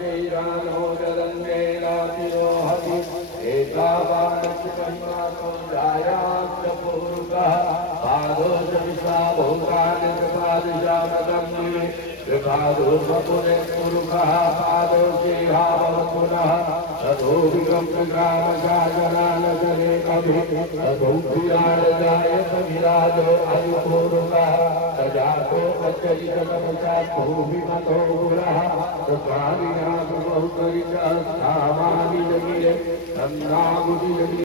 जैरानो जलन्मेलातिरोहति एतावानचिकन्नाथं जायाश्च पूरुकः पादो च विश्वा भूतानि कृपादिशामदम्नि कृपादो स्वपुरे पुरुकः पादो चेहावपुनः ततो विगम्यकामशासनानजने कभि ततो भिराजजायत विराजो अयुपूरुकः सजातो अचरितनमसात् भूमिमतो गुरः तस्वामिनाथ बहुकरितः स्थामानि जगिरे तन्नागुदि